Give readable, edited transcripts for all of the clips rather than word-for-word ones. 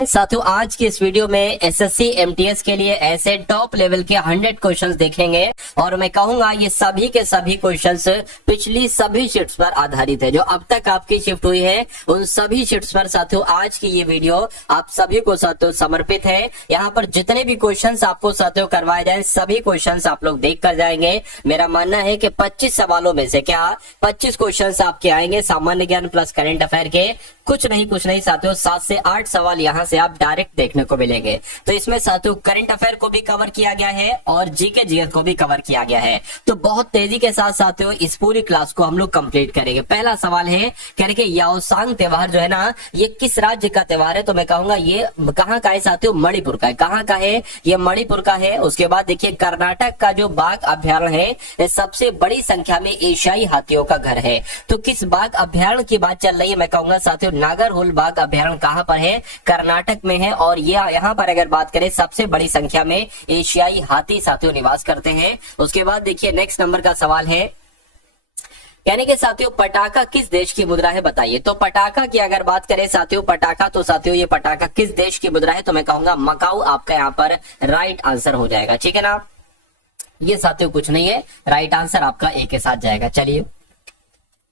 साथियों आज की इस वीडियो में एसएससी एमटीएस के लिए ऐसे टॉप लेवल के 100 क्वेश्चंस देखेंगे और मैं कहूंगा ये सभी के सभी क्वेश्चंस पिछली सभी शीट्स पर आधारित है। जो अब तक आपकी शिफ्ट हुई है उन सभी शीट्स पर साथियों आज की ये वीडियो आप सभी को साथियों समर्पित है। यहाँ पर जितने भी क्वेश्चंस आपको साथियों करवाए जाए सभी क्वेश्चंस आप लोग देख कर जाएंगे। मेरा मानना है कि 25 सवालों में से क्या 25 क्वेश्चंस आपके आएंगे सामान्य ज्ञान प्लस करंट अफेयर के। कुछ नहीं साथियों 7 से 8 सवाल यहाँ से आप डायरेक्ट देखने को मिलेंगे। तो इसमें साथियों करंट अफेयर को भी कवर किया गया है और जीके जीएस को भी कवर किया गया है। तो बहुत तेजी के साथ साथियों इस पूरी क्लास को हम लोग कंप्लीट करेंगे। पहला सवाल है कह रहे याओसांग त्योहार जो है ना ये किस राज्य का त्योहार है। तो मैं कहूंगा ये कहाँ का है साथियों, मणिपुर का है। कहाँ का है ये, मणिपुर का है। उसके बाद देखिए कर्नाटक का जो बाघ अभ्यारण्य है ये सबसे बड़ी संख्या में एशियाई हाथियों का घर है। तो किस बाघ अभ्यारण्य की बात चल रही है, मैं कहूंगा साथियों नागरहोल बाघ अभ्यारण्य कहाँ पर है, कर्नाटक में है। और ये यहाँ पर अगर बात करें सबसे बड़ी संख्या में एशियाई हाथी साथियों निवास करते हैं। उसके बाद देखिए नेक्स्ट नंबर का सवाल है यानी कि साथियों पटाखा किस देश की मुद्रा है बताइए। तो पटाखा की अगर बात करें साथियों पटाखा, तो साथियों ये पटाखा किस देश की मुद्रा है, तो मैं कहूंगा मकाऊ आपका यहाँ पर राइट आंसर हो जाएगा। ठीक है ना, ये साथियों कुछ नहीं है, राइट आंसर आपका ए के साथ जाएगा। चलिए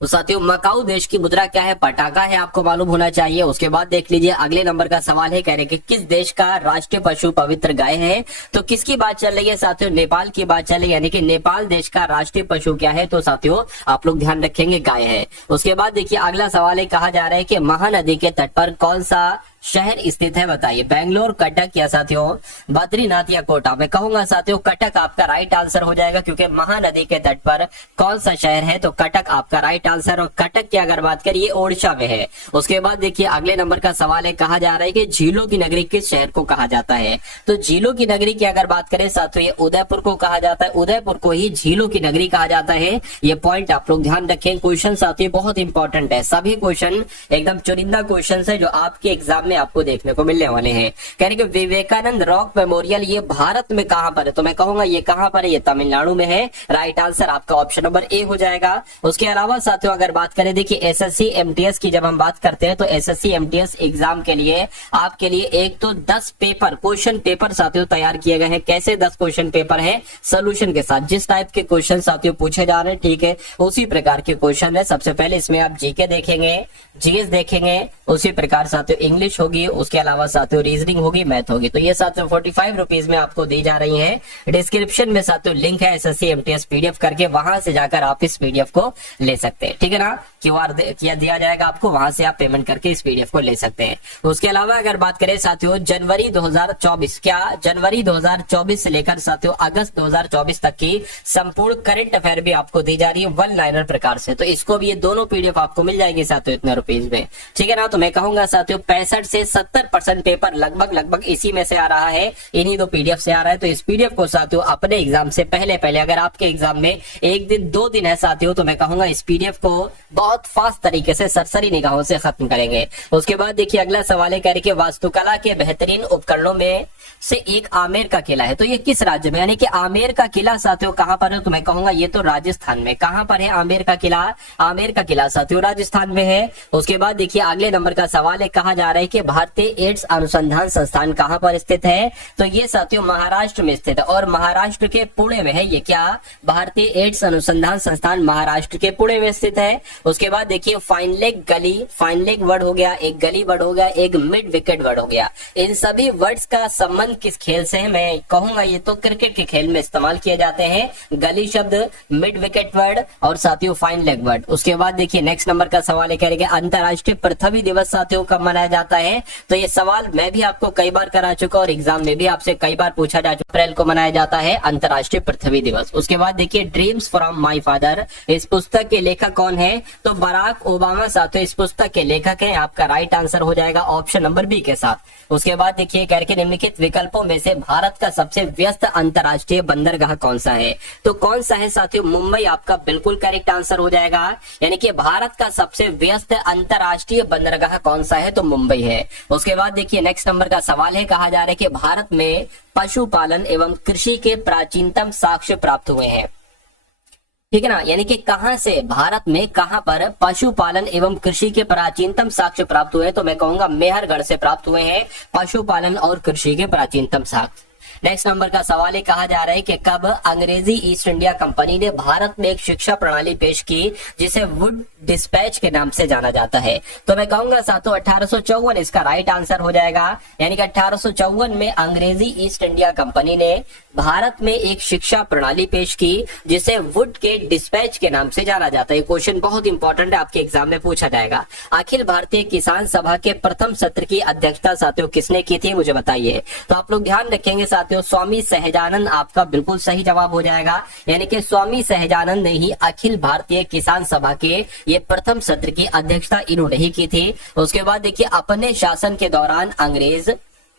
तो साथियों मकाऊ देश की मुद्रा क्या है, पटाखा है, आपको मालूम होना चाहिए। उसके बाद देख लीजिए अगले नंबर का सवाल है कह रहे कि किस देश का राष्ट्रीय पशु पवित्र गाय है। तो किसकी बात चल रही है साथियों, नेपाल की बात चल रही है। यानी कि नेपाल देश का राष्ट्रीय पशु क्या है, तो साथियों आप लोग ध्यान रखेंगे गाय है। उसके बाद देखिए अगला सवाल है, कहा जा रहा है कि महानदी के तट पर कौन सा शहर स्थित है बताइए। बेंगलोर, कटक या साथियों बद्रीनाथ या कोटा। मैं कहूंगा साथियों कटक आपका राइट आंसर हो जाएगा क्योंकि महानदी के तट पर कौन सा शहर है, तो कटक आपका राइट आंसर। और कटक की अगर बात करिए ओडिशा में है। उसके बाद देखिए अगले नंबर का सवाल है, कहा जा रहा है कि झीलों की नगरी किस शहर को कहा जाता है। तो झीलों की नगरी की अगर बात करें साथियों ये उदयपुर को कहा जाता है। उदयपुर को ही झीलों की नगरी कहा जाता है। ये पॉइंट आप लोग ध्यान रखें। क्वेश्चन साथियों बहुत इंपॉर्टेंट है, सभी क्वेश्चन एकदम चुनिंदा क्वेश्चन है जो आपके एग्जाम में आपको देखने को मिलने वाले हैं। कह रहे कि विवेकानंद रॉक मेमोरियल ये भारत में कहां पर है, तो मैं कहूंगा ये कहां पर है, ये तमिलनाडु में है। राइट आंसर आपका ऑप्शन नंबर ए हो जाएगा। उसके अलावा साथियों अगर बात करें देखिए एसएससी एमटीएस की जब हम बात करते हैं तो एसएससी एमटीएस एग्जाम के लिए आपके लिए एक तो 10 पेपर क्वेश्चन पेपर साथियों तैयार किए गए हैं। कैसे 10 क्वेश्चन पेपर है सोल्यूशन के साथ, जिस टाइप के क्वेश्चन साथियों पूछे जा रहे हैं ठीक है उसी प्रकार के क्वेश्चन है। सबसे पहले इसमें आप जीके देखेंगे, जीएस देखेंगे, उसी प्रकार साथियों इंग्लिश होगी, उसके अलावा साथियों रीजनिंग होगी, मैथ होगी। तो ये साथियों 45 रुपीज में आपको दी जा रही है। डिस्क्रिप्शन में साथियों लिंक है एसएससी एमटीएस पीडीएफ करके, वहां से जाकर आप इस पीडीएफ को ले सकते हैं। ठीक है ना, क्यूआर दिया जाएगा आपको, वहां से आप पेमेंट करके इस पीडीएफ को ले सकते हैं। उसके अलावा अगर बात करें साथियों जनवरी 2024 क्या जनवरी 2024 से लेकर साथियों अगस्त 2024 तक की संपूर्ण करंट अफेयर भी आपको दी जा रही है वन लाइनर प्रकार से। तो इसको भी ये दोनों पीडीएफ आपको मिल जाएंगे साथियों इतने रुपीज में। ठीक है ना, तो मैं कहूंगा साथियों 65 से 70% पेपर लगभग इसी में से आ रहा है, इन्हीं दो पीडीएफ से आ रहा है। तो इस पीडीएफ को साथियों अपने एग्जाम से पहले अगर आपके एग्जाम में 1 दिन 2 दिन है साथियों तो मैं कहूंगा इस पीडीएफ को बहुत फास्ट तरीके से सरसरी निगाहों से खत्म करेंगे। उसके बाद देखिए अगला सवाल है कह रहे कि वास्तुकला के बेहतरीन उपकरणों में से एक आमेर का किला है। तो ये किस राज्य में, यानी कि आमेर का किला साथियों कहां पर है, तो मैं कहूंगा ये तो राजस्थान में। कहां पर है आमेर का किला, आमेर का किला साथियों राजस्थान में है। उसके बाद देखिए अगले नंबर का सवाल है, कहा जा रहा है कि भारतीय एड्स अनुसंधान संस्थान कहां पर स्थित है। तो ये साथियों महाराष्ट्र में स्थित है और महाराष्ट्र के पुणे में है। ये क्या, भारतीय एड्स अनुसंधान संस्थान महाराष्ट्र के पुणे में स्थित है। उसके बाद देखिए फाइन लेग गली, फाइन लेग वर्ड हो गया, एक गली वर्ड हो गया, एक मिड विकेट वर्ड हो गया। इन सभी वर्ड्स का संबंध किस खेल से है, मैं कहूंगा ये तो क्रिकेट के खेल में इस्तेमाल किए जाते हैं। गली शब्द, मिड विकेट वर्ड और साथियों फाइन लेग वर्ड। उसके बाद देखिए नेक्स्ट नंबर का सवाल है कह रहे अंतरराष्ट्रीय पृथ्वी दिवस साथियों कब मनाया जाता है। तो ये सवाल मैं भी आपको कई बार करा चुका और एग्जाम में भी आपसे कई बार पूछा जा चुका। अप्रैल को मनाया जाता है अंतरराष्ट्रीय पृथ्वी दिवस। उसके बाद देखिए ड्रीम्स फ्रॉम माई फादर, इस पुस्तक के लेखक कौन है, तो बराक ओबामा साथियों इस पुस्तक के लेखक है। आपका राइट आंसर हो जाएगा ऑप्शन नंबर बी के साथ। उसके बाद देखिए कह रहे निम्नलिखित विकल्पों में से भारत का सबसे व्यस्त अंतरराष्ट्रीय बंदरगाह कौन सा है। तो कौन सा है साथियों, मुंबई आपका बिल्कुल करेक्ट आंसर हो जाएगा। यानी कि भारत का सबसे व्यस्त अंतरराष्ट्रीय बंदरगाह कौन सा है, तो मुंबई है। उसके बाद देखिए नेक्स्ट नंबर का सवाल है, कहा जा रहा है कि भारत में पशुपालन एवं कृषि के प्राचीनतम साक्ष्य प्राप्त हुए हैं। ठीक है ना, यानी कि कहां से, भारत में कहां पर पशुपालन एवं कृषि के प्राचीनतम साक्ष्य प्राप्त हुए, तो मैं कहूंगा मेहरगढ़ से प्राप्त हुए हैं पशुपालन और कृषि के प्राचीनतम साक्ष्य। नेक्स्ट नंबर का सवाल है, कहा जा रहा है कि कब अंग्रेजी ईस्ट इंडिया कंपनी ने भारत में एक शिक्षा प्रणाली पेश की जिसे वुड डिस्पैच के नाम से जाना जाता है, तो मैं कहूंगा साथियों 1854 इसका राइट आंसर हो जाएगा। यानी कि 1854 में अंग्रेजी ईस्ट इंडिया कंपनी ने भारत में एक शिक्षा प्रणाली पेश की जिसे वुड के डिस्पैच के नाम से जाना जाता है। क्वेश्चन बहुत इंपॉर्टेंट है, आपके एग्जाम में पूछा जाएगा। अखिल भारतीय किसान सभा के प्रथम सत्र की अध्यक्षता साथियों किसने की थी, मुझे बताइए। तो आप लोग ध्यान रखेंगे साथियों, स्वामी सहजानंद आपका बिल्कुल सही जवाब हो जाएगा। यानी कि स्वामी सहजानंद ने ही अखिल भारतीय किसान सभा के ये प्रथम सत्र की अध्यक्षता इन्होंने ही की थी। उसके बाद देखिए, अपने शासन के दौरान अंग्रेज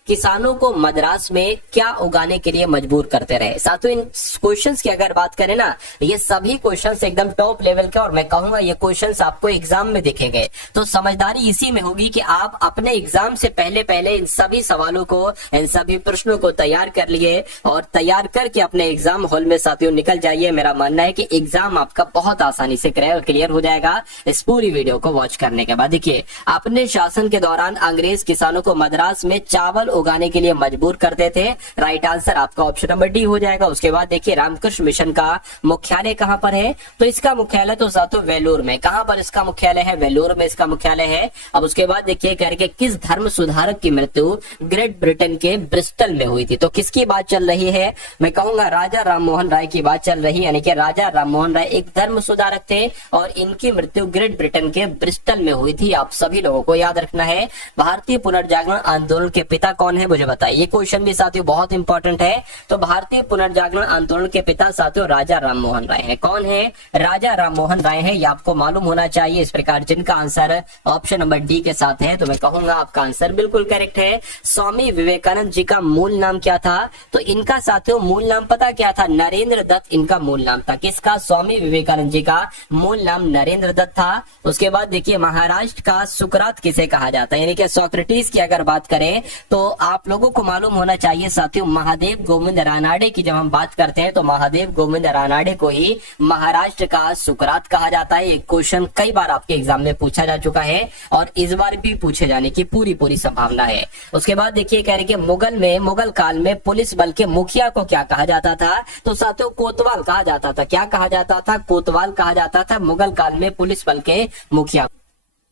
किसानों को मद्रास में क्या उगाने के लिए मजबूर करते रहे। साथियों इन क्वेश्चंस की अगर बात करें ना, ये सभी क्वेश्चंस एकदम टॉप लेवल के, और मैं कहूंगा ये क्वेश्चंस आपको एग्जाम में दिखेंगे। तो समझदारी इसी में होगी कि आप अपने एग्जाम से पहले पहले इन सभी सवालों को, इन सभी प्रश्नों को तैयार कर लिए और तैयार करके अपने एग्जाम हॉल में साथियों निकल जाइए। मेरा मानना है कि एग्जाम आपका बहुत आसानी से क्लियर हो जाएगा इस पूरी वीडियो को वॉच करने के बाद। देखिए, अपने शासन के दौरान अंग्रेज किसानों को मद्रास में चावल उगाने के लिए मजबूर करते थे। राइट आंसर आपका ऑप्शन नंबर डी हो जाएगा। उसके बाद देखिए, रामकृष्ण मिशन का मुख्यालय कहां पर है, तो इसका मुख्यालय तो साथियों वेलूर में। कहां पर इसका मुख्यालय है, वेलूर में इसका मुख्यालय है। अब उसके बाद देखिए करके, किस धर्म सुधारक की मृत्यु ग्रेट ब्रिटेन के ब्रिस्टल में हुई थी, तो किसकी बात चल रही है, मैं कहूंगा राजा राममोहन राय की बात चल रही है। यानी कि राजा राममोहन राय एक धर्म सुधारक थे और इनकी मृत्यु ग्रेट ब्रिटेन के ब्रिस्टल में हुई थी। आप सभी लोगों को याद रखना है। भारतीय पुनर्जागरण आंदोलन के पिता कौन है, मुझे बताइए। ये क्वेश्चन भी साथियों बहुत इंपॉर्टेंट है। तो भारतीय पुनर्जागरण आंदोलन के पिता साथियों राजा राममोहन राय है। कौन है, राजा राममोहन राय है। ये आपको मालूम होना चाहिए। इस प्रकार जिनका आंसर ऑप्शन नंबर डी के साथ है, तो मैं कहूंगा आपका आंसर बिल्कुल करेक्ट है। स्वामी विवेकानंद जी का मूल नाम क्या था, तो इनका साथियों मूल नाम पता क्या था, नरेंद्र दत्त इनका मूल नाम था। किसका, स्वामी विवेकानंद जी का मूल नाम नरेंद्र दत्त था। उसके बाद देखिए, महाराष्ट्र का सुकरात किसे कहा जाता है, यानी कि सोक्रेटिस की अगर बात करें तो आप लोगों को मालूम होना चाहिए साथियों, महादेव गोविंद रानाडे की जब हम बात करते हैं तो महादेव गोविंद रानाडे को ही महाराष्ट्र का सुकरात कहा जाता है। एक क्वेश्चन कई बार आपके एग्जाम में पूछा जा चुका है और इस बार भी पूछे जाने की पूरी संभावना है। उसके बाद देखिए कह रहे कि मुगल काल में पुलिस बल के मुखिया को क्या कहा जाता था, तो साथियों कोतवाल कहा जाता था। क्या कहा जाता था, कोतवाल कहा जाता था मुगल काल में पुलिस बल के मुखिया।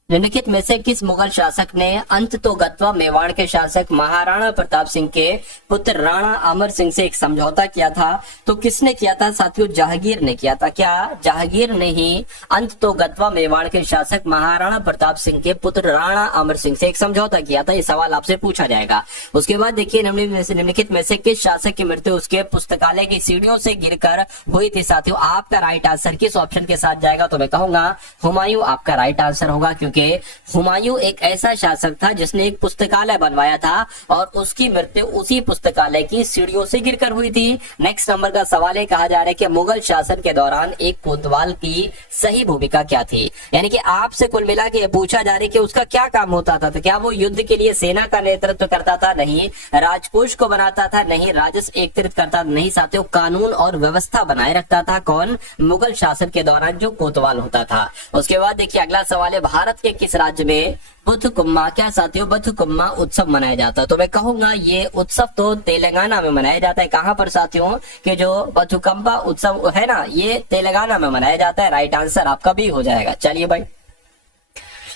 निम्नलिखित में से किस मुगल शासक ने अंततोगत्वा मेवाड़ के शासक महाराणा प्रताप सिंह के पुत्र राणा अमर सिंह से एक समझौता किया था, तो किसने किया था साथियों, जहांगीर ने किया था। क्या, जहांगीर ने ही अंततोगत्वा मेवाड़ के शासक महाराणा प्रताप सिंह के पुत्र राणा अमर सिंह से एक समझौता किया था। ये सवाल आपसे पूछा जाएगा। उसके बाद देखिए, निम्नलिखित में से किस शासक की मृत्यु उसके पुस्तकालय की सीढ़ियों से गिरकर हुई थी। साथियों आपका राइट आंसर किस ऑप्शन के साथ जाएगा, तो मैं कहूंगा हुमायूं आपका राइट आंसर होगा, क्योंकि हुमायूं एक ऐसा शासक था जिसने एक पुस्तकालय बनवाया था और उसकी मृत्यु उसी पुस्तकालय की सीढ़ियों से गिरकर हुई थी। नेक्स्ट नंबर का सवाल है, कहा जा रहा है कि मुगल शासन के दौरान एक कोतवाल की सही भूमिका क्या थी। यानी कि आपसे कुल मिला के पूछा जा रहा है कि उसका क्या काम होता था। तो क्या वो युद्ध के लिए सेना का नेतृत्व करता था, नहीं। राजकोष को बनाता था, नहीं। राजस्व एकत्रित करता, नहीं। साथियों कानून और व्यवस्था बनाए रखता था कौन, मुगल शासन के दौरान जो कोतवाल होता था। उसके बाद देखिए अगला सवाल है, भारत के किस राज्य में बुथुकुम्मा, क्या साथियों बुथुकुम्मा उत्सव मनाया जाता है, तो मैं कहूंगा ये उत्सव तो तेलंगाना में मनाया जाता है। कहां पर साथियों, कि जो बुथुकुम्मा उत्सव है ना, ये तेलंगाना में मनाया जाता है। राइट आंसर आपका भी हो जाएगा। चलिए भाई,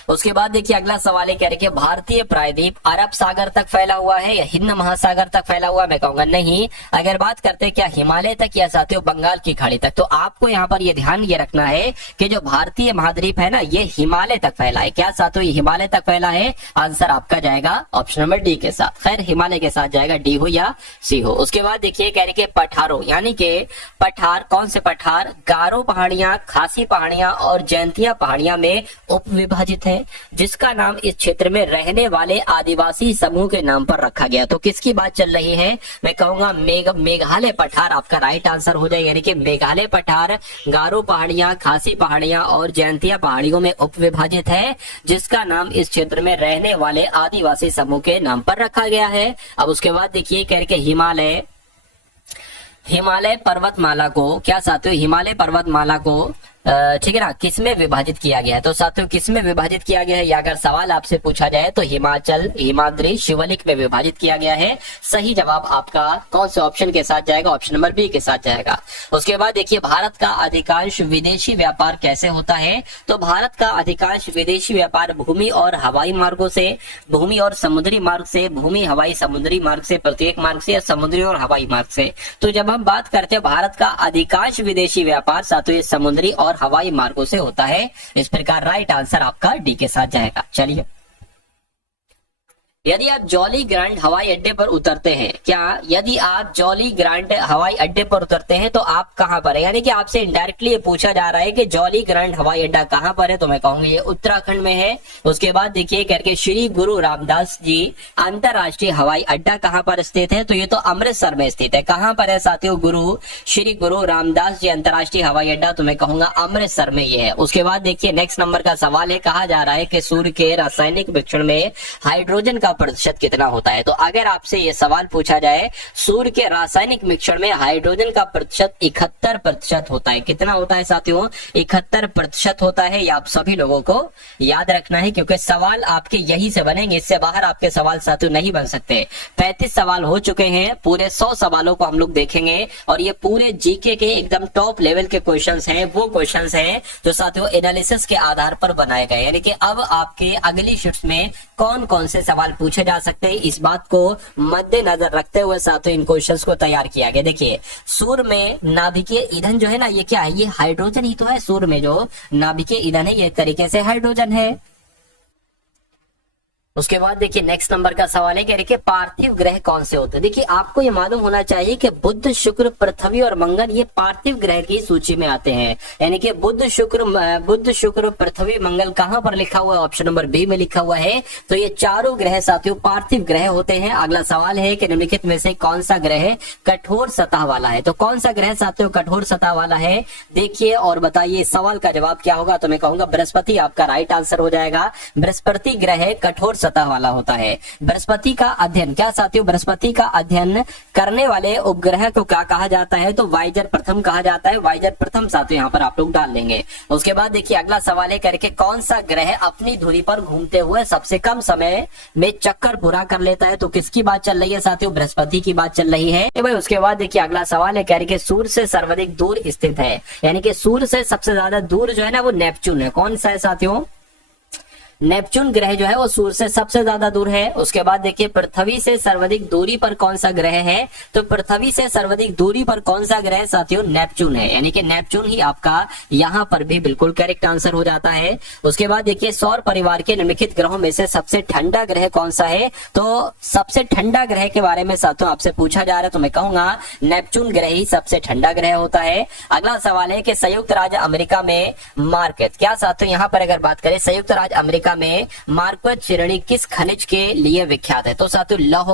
उसके बाद देखिए अगला सवाल है, कह रहे कि भारतीय प्रायद्वीप अरब सागर तक फैला हुआ है या हिंद महासागर तक फैला हुआ है, मैं कहूंगा नहीं। अगर बात करते हैं क्या हिमालय तक या साथियों बंगाल की खाड़ी तक, तो आपको यहाँ पर ये ध्यान ये रखना है कि जो भारतीय महाद्वीप है ना, ये हिमालय तक फैला है। क्या साथियों, ये हिमालय तक फैला है। आंसर आपका जाएगा ऑप्शन नंबर डी के साथ। खैर हिमालय के साथ जाएगा, डी हो या सी हो। उसके बाद देखिए कह रहे कि पठारों, यानी कि पठार, कौन से पठार, गारो पहाड़ियां, खासी पहाड़ियां और जयंतिया पहाड़ियां में उप विभाजित है, जिसका नाम इस क्षेत्र में रहने वाले आदिवासी समूह के नाम पर रखा गया। तो किसकी बात चल रही है, मैं कहूंगा मेघालय पठार आपका राइट आंसर हो जाएगा। यानी कि मेघालय पठार गारो पहाड़ियां, खासी पहाड़ियां और जयंतिया पहाड़ियों में उप विभाजित है, जिसका नाम इस क्षेत्र में रहने वाले आदिवासी समूह के नाम पर रखा गया है। अब उसके बाद देखिए कह के हिमालय पर्वतमाला को, क्या साथियों, हिमालय पर्वतमाला को ठीक है ना, किसमें विभाजित किया गया है? तो साथियों किसमें विभाजित किया गया है, या अगर सवाल आपसे पूछा जाए तो हिमाचल, हिमाद्री, शिवलिक में विभाजित किया गया है। सही जवाब आपका कौन से ऑप्शन के साथ जाएगा? ऑप्शन नंबर बी के साथ जाएगा। उसके बाद देखिए, भारत का अधिकांश विदेशी व्यापार कैसे होता है? तो भारत का अधिकांश विदेशी व्यापार भूमि और हवाई मार्गों से, भूमि और समुद्री मार्ग से, भूमि, हवाई, समुद्री मार्ग से, प्रत्येक मार्ग से, या समुद्री और हवाई मार्ग से। तो जब हम बात करते हैं भारत का अधिकांश विदेशी व्यापार साथियों ये समुद्री और हवाई मार्गों से होता है। इस प्रकार राइट आंसर आपका डी के साथ जाएगा। चलिए, यदि आप जॉली ग्रांट हवाई अड्डे पर उतरते हैं, क्या यदि आप जॉली ग्रांट हवाई अड्डे पर उतरते हैं तो आप कहां पर है? यानी कि आपसे इनडायरेक्टली ये पूछा जा रहा है कि जॉली ग्रांट हवाई अड्डा कहां पर है, तो मैं कहूंगा ये उत्तराखंड में है। उसके बाद देखिए करके श्री गुरु रामदास जी अंतरराष्ट्रीय हवाई अड्डा कहां पर स्थित है? तो ये तो अमृतसर में स्थित है। कहां पर है साथियों? श्री गुरु रामदास जी अंतरराष्ट्रीय हवाई अड्डा, तो मैं कहूंगा अमृतसर में ये है। उसके बाद देखिए नेक्स्ट नंबर का सवाल है, कहा जा रहा है कि सूर्य के रासायनिक विक्षण में हाइड्रोजन का प्रतिशत कितना होता है? तो अगर आपसे ये सवाल पूछा जाए, सूर्य के रासायनिक मिश्रण में हाइड्रोजन का प्रतिशत 71% होता है। कितना होता है साथियों? 71% होता है। ये आप सभी लोगों को याद रखना है, क्योंकि सवाल आपके यही से बनेंगे, इससे बाहर आपके सवाल साथियों नहीं बन सकते। 35 सवाल हो चुके हैं, पूरे 100 सवालों को हम लोग देखेंगे, और ये पूरे जीके के एकदम टॉप लेवल के क्वेश्चंस हैं। वो क्वेश्चंस हैं जो साथियों एनालिसिस के आधार पर बनाए गए, यानी कि अब आपके अगली शिफ्ट में कौन कौन से सवाल पूछे जा सकते हैं, इस बात को मद्देनजर रखते हुए साथियों इन क्वेश्चंस को तैयार किया गया। देखिए, सूर्य में नाभिकीय ईंधन जो है ना, ये क्या है? ये हाइड्रोजन ही तो है। सूर्य में जो नाभिकीय ईंधन है ये एक तरीके से हाइड्रोजन है। उसके बाद देखिए नेक्स्ट नंबर का सवाल है, कह रहे कि पार्थिव ग्रह कौन से होते हैं? देखिए, आपको ये मालूम होना चाहिए कि बुध, शुक्र, पृथ्वी और मंगल ये पार्थिव ग्रह की सूची में आते हैं। यानी कि बुध, शुक्र, पृथ्वी, मंगल कहां पर लिखा हुआ है? ऑप्शन नंबर बी में लिखा हुआ है। तो ये चारों ग्रह साथियों पार्थिव ग्रह होते हैं। अगला सवाल है कि निम्नलिखित में से कौन सा ग्रह कठोर सतह वाला है? तो कौन सा ग्रह साथियों कठोर सतह वाला है? देखिए और बताइए, सवाल का जवाब क्या होगा? तो मैं कहूंगा बृहस्पति आपका राइट आंसर हो जाएगा। बृहस्पति ग्रह कठोर सतह वाला होता है। बृहस्पति का अध्ययन, क्या साथियों, बृहस्पति का अध्ययन करने वाले उपग्रह को क्या कहा जाता है? तो वाइजर प्रथम कहा जाता है। वाइजर प्रथम साथियों यहाँ पर आप लोग डाल लेंगे। उसके बाद देखिए अगला सवाल है करके, कौन सा ग्रह अपनी धुरी पर घूमते हुए सबसे कम समय में चक्कर पूरा कर लेता है? तो किसकी बात चल रही है साथियों? बृहस्पति की बात चल रही है। भाई उसके बाद देखिए अगला सवाल है करके, सूर्य से सर्वाधिक दूर स्थित है, यानी कि सूर्य से सबसे ज्यादा दूर जो है ना वो नेपच्यून है। कौन सा है साथियों? नेपच्यून ग्रह जो है वो सूर्य से सबसे ज्यादा दूर है। उसके बाद देखिए पृथ्वी से सर्वाधिक दूरी पर कौन सा ग्रह है? तो पृथ्वी से सर्वाधिक दूरी पर कौन सा ग्रह साथियों? नेपच्यून है, यानी कि नेपच्यून ही आपका यहाँ पर भी बिल्कुल करेक्ट आंसर हो जाता है। उसके बाद देखिए सौर परिवार के निम्नलिखित ग्रहों में से सबसे ठंडा ग्रह कौन सा है? तो सबसे ठंडा ग्रह के बारे में साथियों आपसे पूछा जा रहा है, तो मैं कहूंगा नेपच्यून ग्रह ही सबसे ठंडा ग्रह होता है। अगला सवाल है कि संयुक्त राज्य अमेरिका में मार्क्वेट, क्या साथियों यहाँ पर अगर बात करें संयुक्त राज्य अमेरिका में मार्क्वेट श्रेणी किस खनिज के लिए विख्यात है? तो साथियों लौह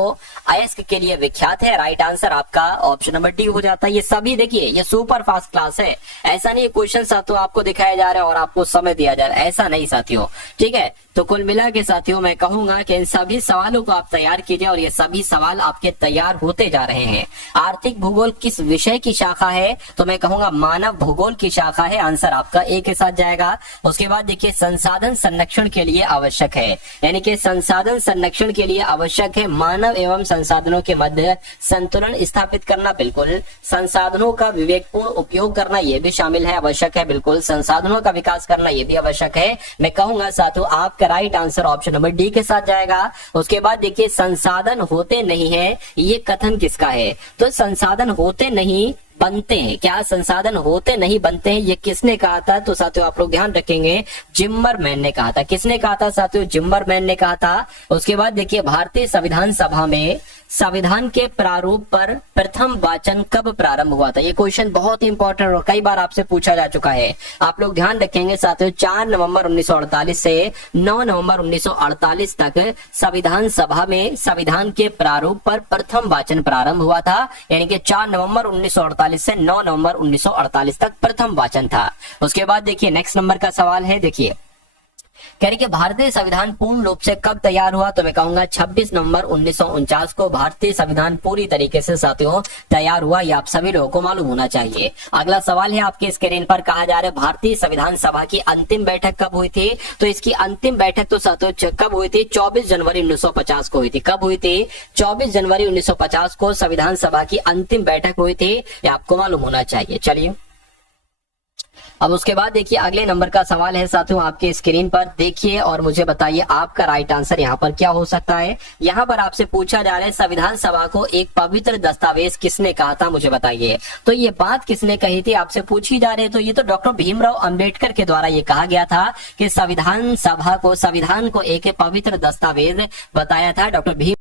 अयस्क के लिए विख्यात है। राइट आंसर आपका ऑप्शन नंबर डी हो जाता है। ये सभी देखिए ये सुपर फास्ट क्लास है, ऐसा नहीं क्वेश्चन साथियों आपको दिखाया जा रहा है और आपको समय दिया जा रहा है, ऐसा नहीं साथियों, ठीक है। तो कुल मिला के साथियों मैं कहूंगा कि इन सभी सवालों को आप तैयार कीजिए और ये सभी सवाल आपके तैयार होते जा रहे हैं। आर्थिक भूगोल किस विषय की शाखा है? तो मैं कहूंगा मानव भूगोल की शाखा है। आंसर आपका ए के साथ जाएगा। उसके बाद देखिए संसाधन संरक्षण के लिए आवश्यक है, यानी कि संसाधन संरक्षण के लिए आवश्यक है मानव एवं संसाधनों के मध्य संतुलन स्थापित करना। बिल्कुल संसाधनों का विवेकपूर्ण उपयोग करना ये भी शामिल है, आवश्यक है। बिल्कुल संसाधनों का विकास करना ये भी आवश्यक है। मैं कहूंगा साथियों आपका right answer option number D के साथ जाएगा। उसके बाद देखिए संसाधन होते नहीं है, ये कथन किसका है? तो संसाधन होते नहीं बनते हैं। क्या संसाधन होते नहीं बनते हैं, ये किसने कहा था? तो साथियों आप लोग ध्यान रखेंगे जिम्मरमैन ने कहा था। किसने कहा था साथियों? जिम्मरमैन ने कहा था। उसके बाद देखिए भारतीय संविधान सभा में संविधान के प्रारूप पर प्रथम वाचन कब प्रारंभ हुआ था? ये क्वेश्चन बहुत ही इंपॉर्टेंट और कई बार आपसे पूछा जा चुका है। आप लोग ध्यान रखेंगे साथियों 4 नवंबर 1948 से 9 नवंबर 1948 तक संविधान सभा में संविधान के प्रारूप पर प्रथम वाचन प्रारंभ हुआ था, यानी कि 4 नवंबर 1948 से 9 नवंबर 1948 तक प्रथम वाचन था। उसके बाद देखिए नेक्स्ट नंबर का सवाल है, देखिए कह रही कि भारतीय संविधान पूर्ण रूप से कब तैयार हुआ, तो मैं कहूंगा 26 नवंबर 1949 को भारतीय संविधान पूरी तरीके से साथियों तैयार हुआ। ये आप सभी लोगों को मालूम होना चाहिए। अगला सवाल है आपके स्क्रीन पर, कहा जा रहा है भारतीय संविधान सभा की अंतिम बैठक कब हुई थी, तो इसकी अंतिम बैठक तो साथियों कब हुई थी, 24 जनवरी 1950 को हुई थी। कब हुई थी, 24 जनवरी 1950 को संविधान सभा की अंतिम बैठक हुई थी, ये आपको मालूम होना चाहिए। चलिए अब उसके बाद देखिए अगले नंबर का सवाल है साथियों आपके स्क्रीन पर, देखिए और मुझे बताइए आपका राइट आंसर यहाँ पर क्या हो सकता है। यहाँ पर आपसे पूछा जा रहा है संविधान सभा को एक पवित्र दस्तावेज किसने कहा था, मुझे बताइए। तो ये बात किसने कही थी आपसे पूछी जा रही है, तो ये तो डॉक्टर भीमराव अंबेडकर के द्वारा ये कहा गया था कि संविधान को एक पवित्र दस्तावेज बताया था डॉक्टर भीम